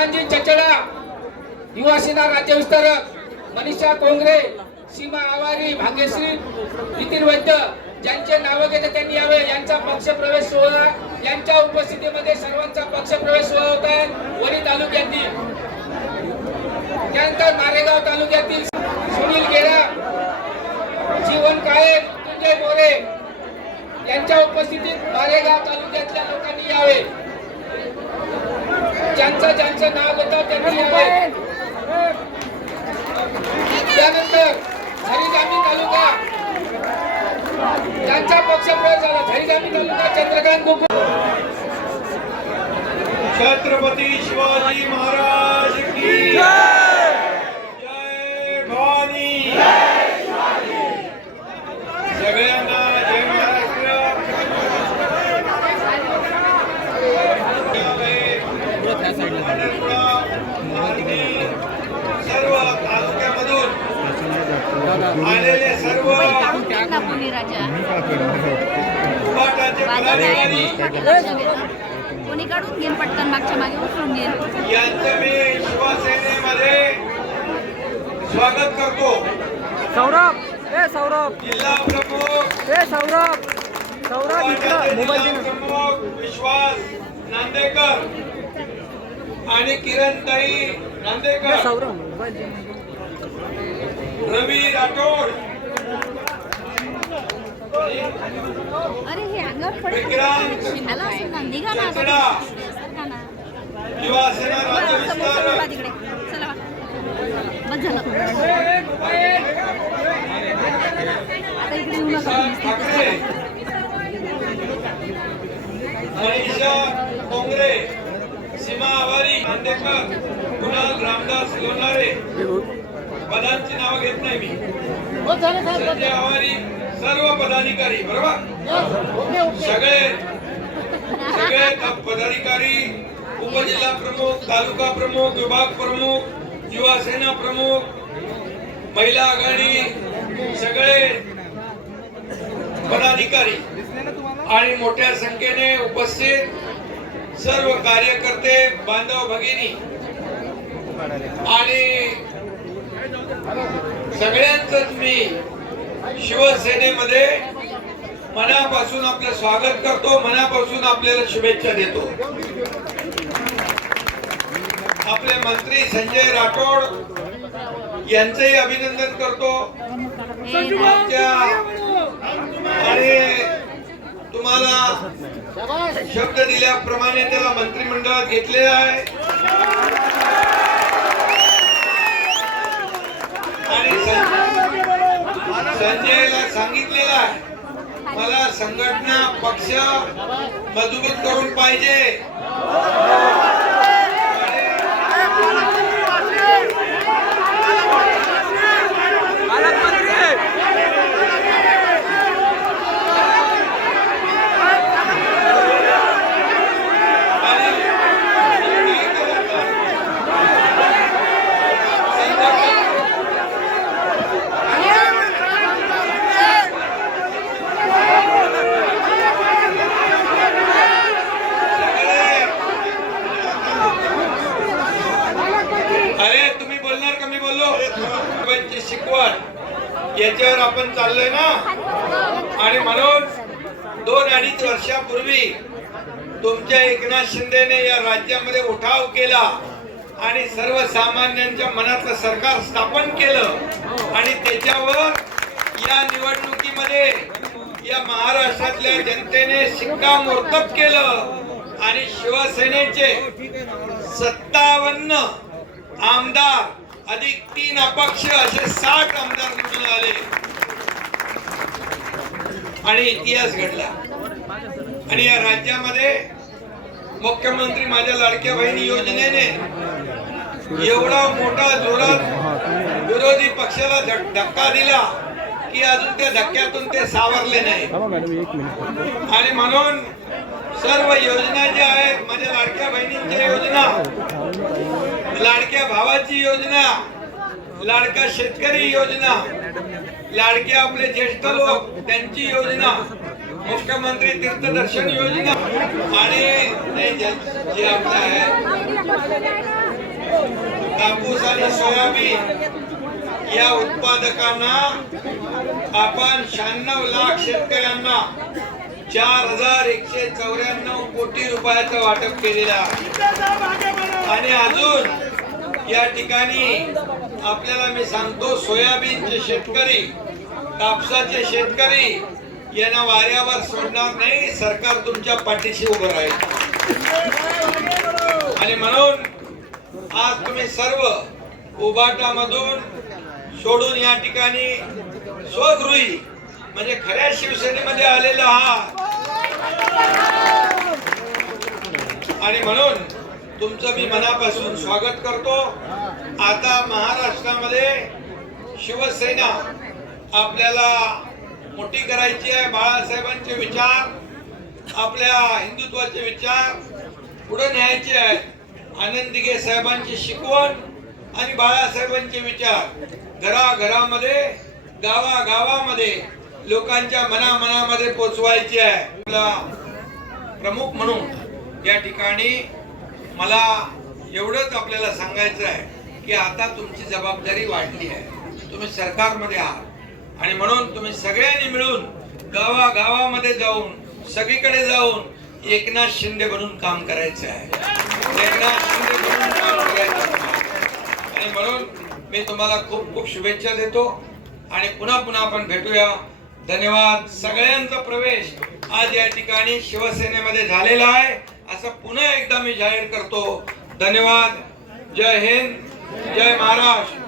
चितरंजन चचडा, युवा सेना राज्य विस्तारक मनीषा कोंगरे, सीमा आवारी, भाग्यश्री, नितीन वैद्य ज्यांचे नाव घेते त्यांनी यावे. यांचा पक्ष प्रवेश सोहळा यांच्या उपस्थितीमध्ये सर्वांचा पक्ष प्रवेश सोहळा होत आहे. वणी तालुक्यातील, त्यानंतर मारेगाव तालुक्यातील सुनील गेडा, जीवन काळे, मृत्युंजय मोरे यांच्या उपस्थितीत मारेगाव तालुक्यातल्या लोकांनी यावे. ज्यांचं नाव घेतात त्यांनी यावे. त्यानंतर झरीगामी तालुका, ज्यांचा पक्ष प्रवेश झाला, झरीगामी तालुका चंद्रकांत गोकुळ. छत्रपती शिवाजी महाराज की जय. जय भवानी. सगळ्यांना जय महाराष्ट्र. सर्व तालुक्यामधून आलेले सर्व कोणी काढून घेईन पटकन मागच्या मागे उचलून घेईन यांचं मी शिवसेनेमध्ये स्वागत करतो. सौरभ जिल्हा प्रमुख प्रमुख विश्वास नांदेकर आणि किरणताई नांदेकर, रवी राठोड, अरे हे अंगावर पडलं विक्रांत ह्याला असं ना निघा ना चचडा, सरका ना युवा सेना राज्य विस्तार, तिकडे चला बस झालं आता इकडे येऊ नका. ठाकरे, मनीषा कोंगरे, सीमा आवारी, नांदेकर, कुणाल रामदास लोणारे, पदांची नाव घेत नाही मी. संजय आवारी, सर्व पदाधिकारी बरोबर, सगळे पदाधिकारी, उपजिल्हा प्रमुख, तालुका प्रमुख, विभाग प्रमुख, युवा सेना प्रमुख, महिला आघाडी, सगळे पदाधिकारी आणि मोठ्या संख्येने उपस्थित सर्व कार्यकर्ते, बांधव भगिनी आणि सगळ्यांचंच मी शिवसेनेमध्ये मनापासून आपलं स्वागत करतो, मनापासून आपल्याला शुभेच्छा देतो. आपले मंत्री संजय राठोड यांचंही अभिनंदन करतो. आणि तुम्हाला शब्द दिल्याप्रमाणे त्याला मंत्रिमंडळात घेतलेला आहे आणि संजयला सांगितलेलं आहे मला संघटना पक्ष मजबूत करून पाहिजे. शिकवण याच्यावर आपण चाललोय ना. आणि म्हणून 2-2.5 वर्षापूर्वी तुमच्या एकनाथ शिंदेने या राज्यामध्ये उठाव केला आणि सर्वसामान्यांच्या मनातलं सरकार स्थापन केलं आणि त्याच्यावर या निवडणुकीमध्ये या महाराष्ट्रातल्या जनतेने शिक्कामोर्तब केलं आणि शिवसेनेचे 57 आमदार अधिक 3 अपक्ष असे 60 आमदार निवडून आले आणि इतिहास घडला. आणि या राज्यामध्ये मुख्यमंत्री माझ्या लाडक्या बहिणी योजनेने एवढा मोठा जोरात विरोधी पक्षाला धक्का दिला की अजून त्या धक्क्यातून ते सावरले नाही. आणि म्हणून सर्व योजना ज्या आहेत, माझ्या लाडक्या बहिणींच्या योजना, लाडक्या भावाची योजना, लाडका शेतकरी योजना, लाडके आपले ज्येष्ठ लोक त्यांची योजना, मुख्यमंत्री तीर्थदर्शन योजना आणि जे आपलं आहे कापूस आणि सोयाबीन या उत्पादकांना आपण 96 लाख शेतकऱ्यांना 4194 कोटी रुपयाचं वाटप केलेलं आहे. आणि अजून या ठिकाणी आपल्याला मी सांगतो, सोयाबीनचे शेतकरी, कापसाचे शेतकरी यांना वाऱ्यावर सोडणार नाही. सरकार तुमच्या पाठीशी उभं राहील. आणि म्हणून आज तुम्ही सर्व उभाटामधून सोडून या ठिकाणी स्वगृही म्हणजे खऱ्या शिवसेनेमध्ये आलेला आहात. आणि म्हणून तुमचं मी मनापासून स्वागत करतो. आता महाराष्ट्रामध्ये शिवसेना आपल्याला मोठी करायची आहे. बाळासाहेबांचे विचार, आपल्या हिंदुत्वाचे विचार पुढे न्यायचे आहेत. आनंद दिघे साहेबांची शिकवण आणि बाळासाहेबांचे विचार घराघरामध्ये, गावागावामध्ये लोकांच्या मनामनामध्ये पोचवायचे आहे. आपला प्रमुख म्हणून या ठिकाणी मला एवढंच आपल्याला सांगायचं आहे की आता तुमची जबाबदारी वाढली आहे. तुम्ही सरकारमध्ये आहात आणि म्हणून तुम्ही सगळ्यांनी मिळून गावागावामध्ये जाऊन, सगळीकडे जाऊन एकनाथ शिंदे बनून काम करायचं आहे. एकनाथ शिंदे बनून काम करायचं आहे. आणि म्हणून मी तुम्हाला खूप खूप शुभेच्छा देतो आणि पुन्हा पुन्हा आपण भेटूया. धन्यवाद. सगळ्यांचा प्रवेश आज या ठिकाणी शिवसेनेमध्ये झालेला आहे असं पुन्हा एकदा मी जाहीर करतो. धन्यवाद. जय हिंद, जय महाराष्ट्र.